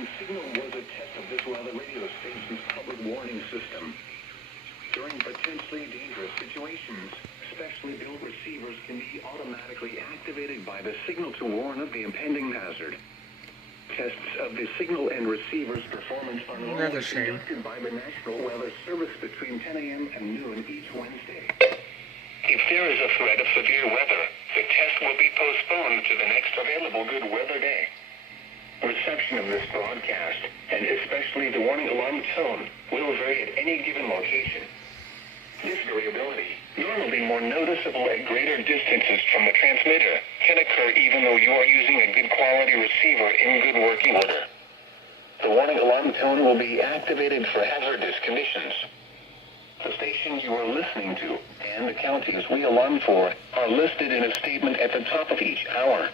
following signal was a test of this weather radio station's public warning system. During potentially dangerous situations, specially built receivers can be automatically activated by the signal to warn of the impending hazard. Tests of the signal and receiver's performance are normally conducted by the National Weather Service between 10 a.m. and noon each Wednesday. If there is a threat of severe weather, the test will be postponed to the next available good weather day. Reception of this broadcast, and especially the warning alarm tone, will vary at any given location. This variability, normally more noticeable at greater distances from the transmitter, can occur even though you are using a good quality receiver in good working order. The warning alarm tone will be activated for hazardous conditions. The station you are listening to and the counties we alarm for are listed in a statement at the top of each hour.